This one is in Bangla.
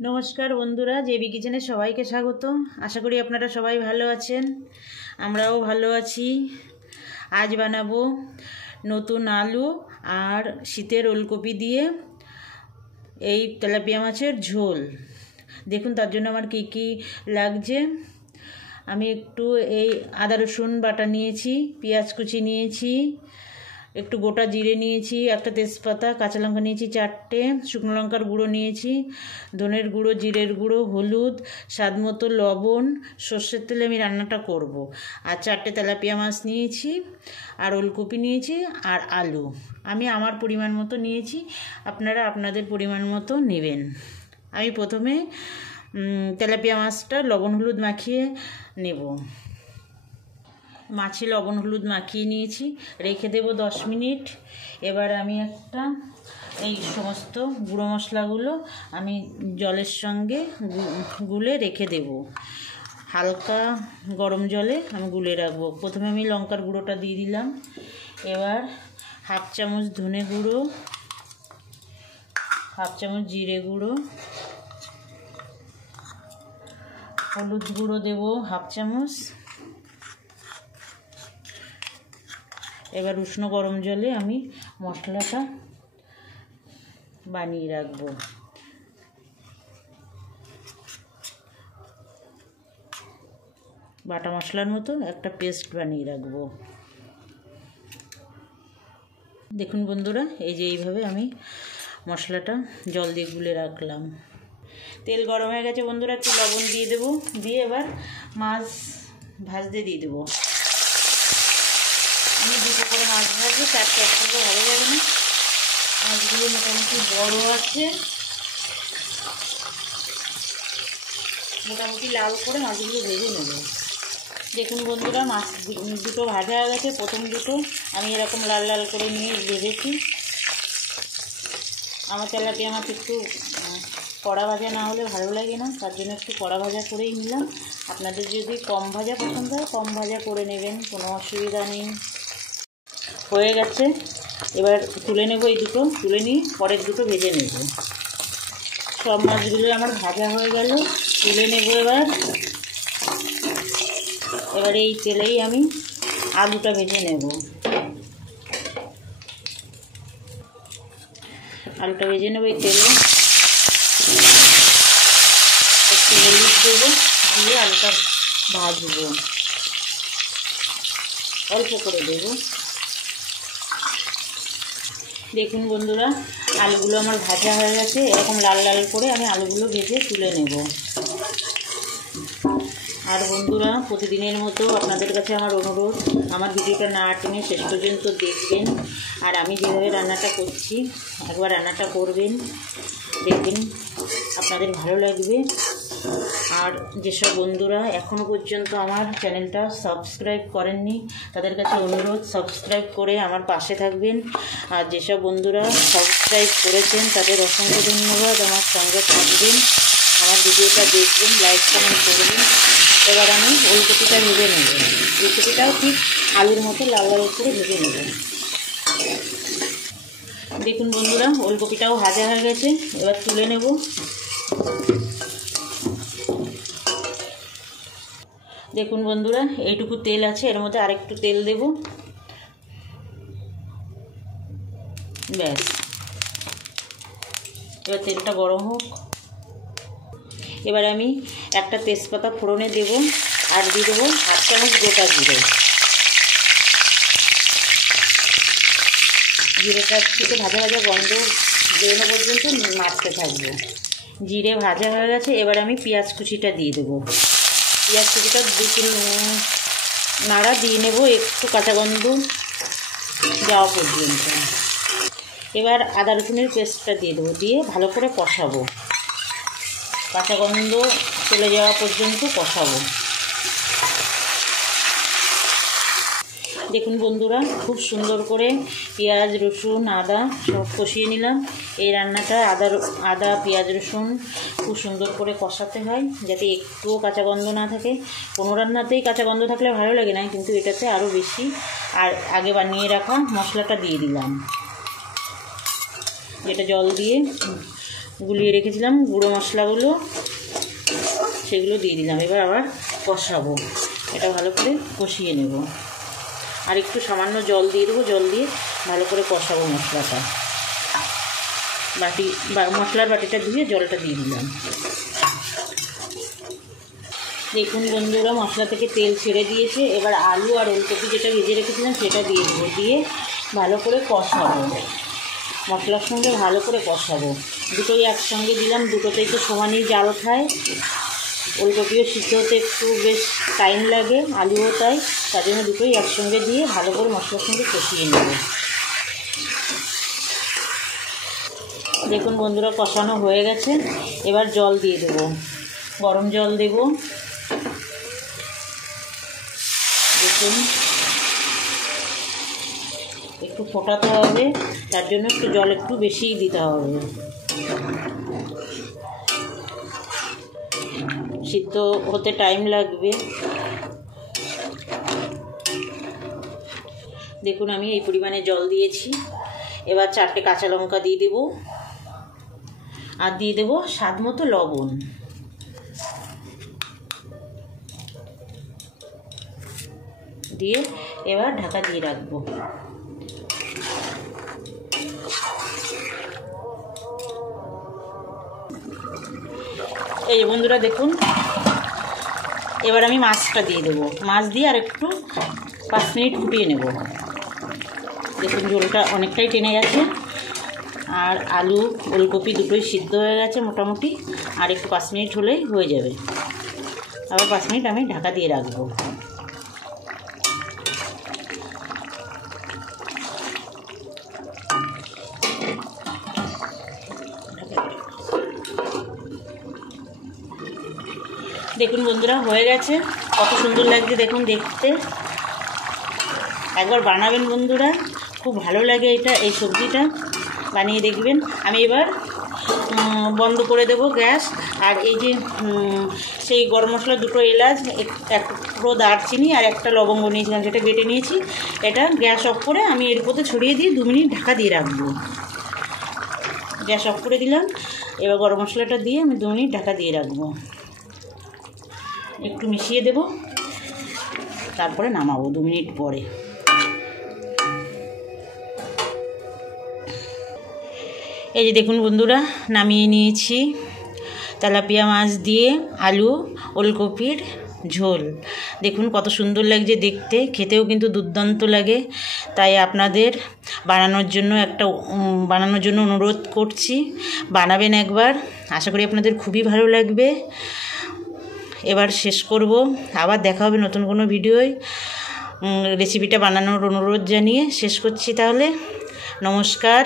নমস্কার বন্ধুরা, জেবি কিচেনে সবাইকে স্বাগত। আশা করি আপনারা সবাই ভালো আছেন, আমরাও ভালো আছি। আজ বানাবো নতুন আলু আর শীতের ওলকপি দিয়ে এই তেলাপিয়া মাছের ঝোল। দেখুন তার জন্য আমার কী কী লাগছে। আমি একটু এই আদা রসুন বাটা নিয়েছি, পেঁয়াজ কুচি নিয়েছি, একটু গোটা জিরে নিয়েছি, একটা তেজপাতা, কাঁচা লঙ্কা নিয়েছি 4টে, শুকনো লঙ্কার গুঁড়ো নিয়েছি, ধনের গুঁড়ো, জিরের গুঁড়ো, হলুদ, স্বাদ মতো লবণ, সর্ষের তেলে আমি রান্নাটা করব। আর 4টে তেলাপিয়া মাছ নিয়েছি, আর ওলকপি নিয়েছি, আর আলু আমি আমার পরিমাণ মতো নিয়েছি, আপনারা আপনাদের পরিমাণ মতো নেবেন। আমি প্রথমে তেলাপিয়া মাছটা লবণ হলুদ মাখিয়ে নেব। মাছে লবণ হলুদ মাখিয়ে নিয়েছি, রেখে দেব 10 মিনিট। এবার আমি এই সমস্ত গুঁড়ো মশলাগুলো আমি জলের সঙ্গে গুলে রেখে দেব। হালকা গরম জলে আমি গুলে রাখবো। প্রথমে আমি লঙ্কার গুঁড়োটা দিয়ে দিলাম। এবার 1/2 চামচ ধনে গুঁড়ো, 1/2 চামচ জিরে গুঁড়ো, হলুদ গুঁড়ো দেব 1/2 চামচ। এবার উষ্ণ গরম জলে আমি মশলাটা বানিয়ে রাখবো। বাটা মশলার মতো একটা পেস্ট বানিয়ে রাখবো। দেখুন বন্ধুরা, এই যে এইভাবে আমি মশলাটা জল দিয়ে গুলে রাখলাম। তেল গরম হয়ে গেছে বন্ধুরা, একটু লবণ দিয়ে দেবো। দিয়ে এবার মাছ ভাজতে দিয়ে দেবো। আমি 2 করে মাছ ভাজবো, 4টে একসঙ্গে ভালো যাবে না। মাছগুলো মোটামুটি বড় আছে, মোটামুটি লাল করে মাছগুলো ভেজে নেব। দেখুন বন্ধুরা, মাছ দুটো ভাজা হয়ে গেছে। প্রথম দুটো আমি এরকম লাল লাল করে নিয়ে ভেজেছি। আমার তেলাপিয়া মাছ একটু কড়া ভাজা না হলে ভালো লাগে না, তার জন্য একটু কড়া ভাজা করেই নিলাম। আপনাদের যদি কম ভাজা পছন্দ হয় কম ভাজা করে নেবেন, কোনো অসুবিধা নেই। হয়ে গেছে, এবার তুলে নেব। এই দুটো তুলে নিয়ে পরের দুটো ভেজে নেব। সব মাছগুলো আমার ভাজা হয়ে গেল, তুলে নেব। এবার এই তেলেই আমি আলুটা ভেজে নেব। আলুটা ভেজে নেব এই তেলে। একটু হলুদ দেবো, দিয়ে আলুটা ভাজবো, অল্প করে দেবো। দেখুন বন্ধুরা, আলুগুলো আমার ভাজা হয়ে গেছে। এরকম লাল লাল করে আমি আলুগুলো ভেজে তুলে নেব। আর বন্ধুরা, প্রতিদিনের মতো আপনাদের কাছে আমার অনুরোধ, আমার ভিডিওটা না টেনে শেষ পর্যন্ত দেখবেন। আর আমি যেভাবে রান্নাটা করছি একবার রান্নাটা করবেন, দেখবেন আপনাদের ভালো লাগবে। আর যেসব বন্ধুরা এখনও পর্যন্ত আমার চ্যানেলটা সাবস্ক্রাইব করেননি তাদের কাছে অনুরোধ, সাবস্ক্রাইব করে আমার পাশে থাকবেন। আর যেসব বন্ধুরা সাবস্ক্রাইব করেছেন তাদের অসংখ্য ধন্যবাদ। আমার সঙ্গে থাকবেন, আমার ভিডিওটা দেখবেন, লাইক কমেন্ট করবেন। এবার আমি ওলকপিটা ভেজে নেব। ওলকপিটাও ঠিক আলুর মতো লাল লাল করে ভেজে নেব। দেখুন বন্ধুরা, ওলকপিটাও ভাজা হয়ে গেছে, এবার তুলে নেব। দেখুন বন্ধুরা, এইটুকু তেল আছে, এর মধ্যে আরেকটু তেল দেব। ব্যাস, এবার তেলটা গরম হোক। এবার আমি একটা তেজপাতা ফোড়নে দেব, আর দিয়ে দেবো 1/2 চামচ গোটা জিরে। জিরেটা থেকে ভাজা ভাজা গন্ধ বেরোনো পর্যন্ত নাড়তে থাকবো। জিরে ভাজা হয়ে গেছে, এবার আমি পেঁয়াজ কুচিটা দিয়ে দেবো। পেঁয়াজ কুচিটা 2-3 নাড়া দিয়ে নেব, একটু কাঁচা গন্ধ যাওয়া পর্যন্ত। এবার আদা রসুনের পেস্টটা দিয়ে দেবো, দিয়ে ভালো করে কষাবো, কাঁচা গন্ধ চলে যাওয়া পর্যন্ত কষাবো। দেখুন বন্ধুরা, খুব সুন্দর করে পেঁয়াজ রসুন আদা সব কষিয়ে নিলাম। এই রান্নাটা আদা পেঁয়াজ রসুন খুব সুন্দর করে কষাতে হয়, যাতে একটুও কাঁচা গন্ধ না থাকে। কোনো রান্নাতেই কাঁচা গন্ধ থাকলে ভালো লাগে না, কিন্তু এটাতে আরও বেশি। আর আগে বানিয়ে রাখা মশলাটা দিয়ে দিলাম, যেটা জল দিয়ে গুলিয়ে রেখেছিলাম গুঁড়ো মশলাগুলো, সেগুলো দিয়ে দিলাম। এবার আবার কষাবো, এটা ভালো করে কষিয়ে নেব। আর একটু সামান্য জল দিয়ে দেবো, জল দিয়ে ভালো করে কষাবো মশলাটা। মশলার বাটিটা ধুয়ে জলটা দিয়ে দিলাম। দেখুন বন্ধুরা, মশলা থেকে তেল ছেড়ে দিয়েছে। এবার আলু আর ওলকপি যেটা ভেজে রেখেছিলাম সেটা দিয়ে দেবো, দিয়ে ভালো করে কষাবো, মশলার সঙ্গে ভালো করে কষাবো। দুটোই একসঙ্গে দিলাম, দুটোতেই তো সমানই জাল খায়। ওলকপিও সিদ্ধ হতে একটু বেশ টাইম লাগে, আলুও তাই, তার জন্য দুটোই একসঙ্গে দিয়ে ভালো করে মশলার সঙ্গে কষিয়ে নেব। দেখুন বন্ধুরা, কষানো হয়ে গেছে। এবার জল দিয়ে দেব, গরম জল দেব। দেখুন একটু ফোটাতে হবে, তার জন্য একটু জল একটু বেশিই দিতে হবে। সিদ্ধ হতে টাইম লাগবে। দেখুন আমি এই পরিমাণে জল দিয়েছি। এবার 4টে কাঁচা লঙ্কা দিয়ে দেব, আর দিয়ে দেব স্বাদ মতো লবণ। দিয়ে এবার ঢাকা দিয়ে রাখবো। এই বন্ধুরা দেখুন, এবার আমি মাছটা দিয়ে দেবো। মাছ দিয়ে আর একটু 5 মিনিট ফুটিয়ে নেব। দেখুন ঝোলটা অনেকটাই টেনে গেছে, আর আলু ওলকপি দুটোই সিদ্ধ হয়ে গেছে মোটামুটি। আর একটু 5 মিনিট হলেই হয়ে যাবে। আবার 5 মিনিট আমি ঢাকা দিয়ে রাখবো। দেখুন বন্ধুরা হয়ে গেছে, কত সুন্দর লাগছে দেখুন দেখতে। একবার বানাবেন বন্ধুরা, খুব ভালো লাগে এটা, এই সবজিটা বানিয়ে দেখবেন। আমি এবার বন্ধ করে দেব গ্যাস। আর এই যে সেই গরম মশলা, 2টো এলাচ, পুরো দারচিনি আর একটা লবঙ্গ নিয়েছিলাম, সেটা বেটে নিয়েছি। এটা গ্যাস অফ করে আমি এর উপরে ছড়িয়ে দিয়ে 2 মিনিট ঢাকা দিয়ে রাখবো। গ্যাস অফ করে দিলাম। এবার গরম মশলাটা দিয়ে আমি 2 মিনিট ঢাকা দিয়ে রাখবো। একটু মিশিয়ে দেব, তারপরে নামাবো 2 মিনিট পরে। এই যে দেখুন বন্ধুরা, নামিয়ে নিয়েছি তেলাপিয়া মাছ দিয়ে আলু ওলকপির ঝোল। দেখুন কত সুন্দর লাগছে দেখতে, খেতেও কিন্তু দুর্দান্ত লাগে। তাই আপনাদের বানানোর জন্য অনুরোধ করছি, বানাবেন একবার। আশা করি আপনাদের খুবই ভালো লাগবে। এবার শেষ করব, আবার দেখা হবে নতুন কোনো ভিডিওয়। রেসিপিটা বানানোর অনুরোধ জানিয়ে শেষ করছি তাহলে। নমস্কার।